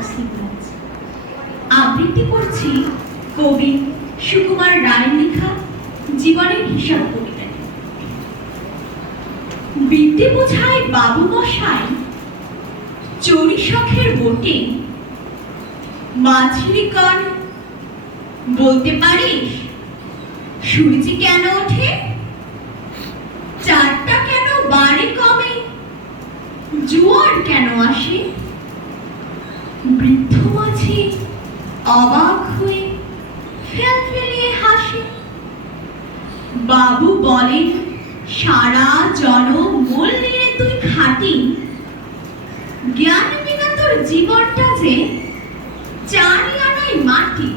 মুসলিম রাজ। আবৃত্তি করছি কবি সুকুমার রায়ের লেখা জীবনের হিসাব কবিতাটি। বিদ্যে বোঝায় বাবু মশাই চড়ি শখের বটে, মাঝিরি কর বলতে পারিস সূর্য কেন ওঠে, চারটা কেন বাড়ে কমে, জোয়ার কেন আসে। বৃদ্ধ মাঝি অবাক হয়ে ফেল ফেলিয়ে হাসে। বাবু বলেন সারা জনম মূল নিয়ে তুই খাটি, জ্ঞান বিনা তোর জীবনটা যে চারি আনাই মাটি।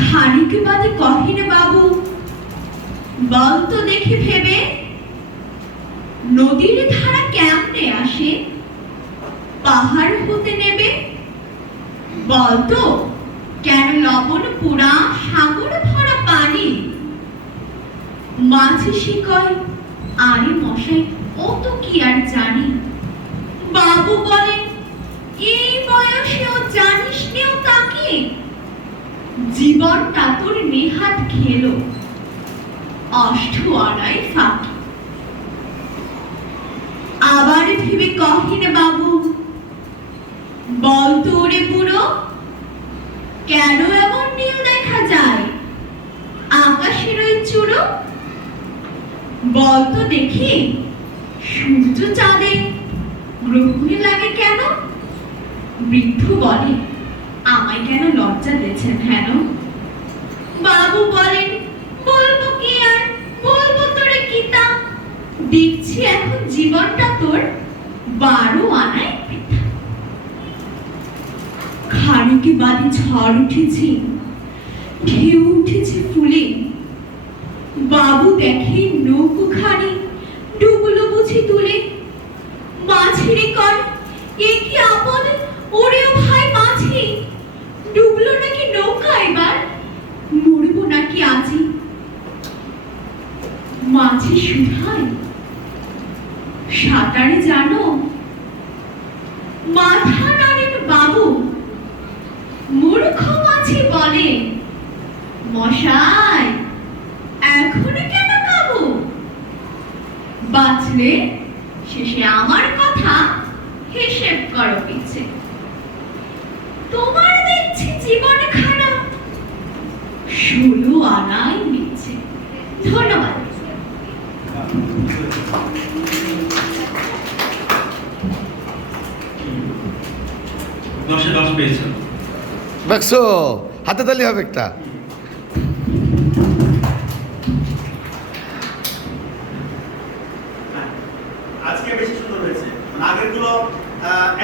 খানিক বাদে কহিন বাবু বল তো দেখে ভেবে, নদীর ধারা কেমনে আসে পাহাড় হতে নেবে। বলতো কেন লবণ পোড়া সাগর ভরা পানি। মাঝি শিকয় আরে মশাই ও তো কি আর জানি। বাবু বলেন এই বয়সেও জানিস নেও তাকে, জীবনটা তোর নেহাত খেলো অষ্ট আনাই ফাঁকি। আবার ভেবে কহিন বাবু বল তো ওরে বুড়ো কেন এমন নীল দেখা যায় আকাশের ওই চূড়ো। বল তো দেখি সূর্য চাঁদে গ্রহণে লাগে কেন। বৃদ্ধ বলে আমায় কেন লজ্জা দিয়েছেন হেন। বাবু বলেন বলবো কি আর বলবো তোরে কিতা, দেখছি এখন জীবনটা তোর 12 আনায় বৃথা। খানিক বাদে ঝড় উঠেছে ঢেউ উঠেছে ফুলে। বাবু দেখে নৌকো খানি ডুবলো বুঝি তুলে। মাঝিরে কর এ কি আপদ ওরেও ভাই মাঝি, ডুবলো নাকি নৌকা এবার মরবো নাকি আজি। মাঝি শুধায় সাঁতারে জানো, মাথা নাড়েন বাবু। মূর্খ মাঝি বলে মশাই এখনো কেন কাবু। বাঁচলে শেষে আমার কথা হিসেব করো পিছে, তোমার দেখছি জীবন খারাপ 16 আনায় মিছে। ধন্যবাদ। দশে 10 পেয়েছ। দেখছো হাতে তালি হবে একটা। আজকে বেশি সুন্দর হয়েছে, আগের গুলো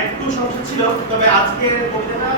একটু সমস্যা ছিল, তবে আজকের কবিতাটা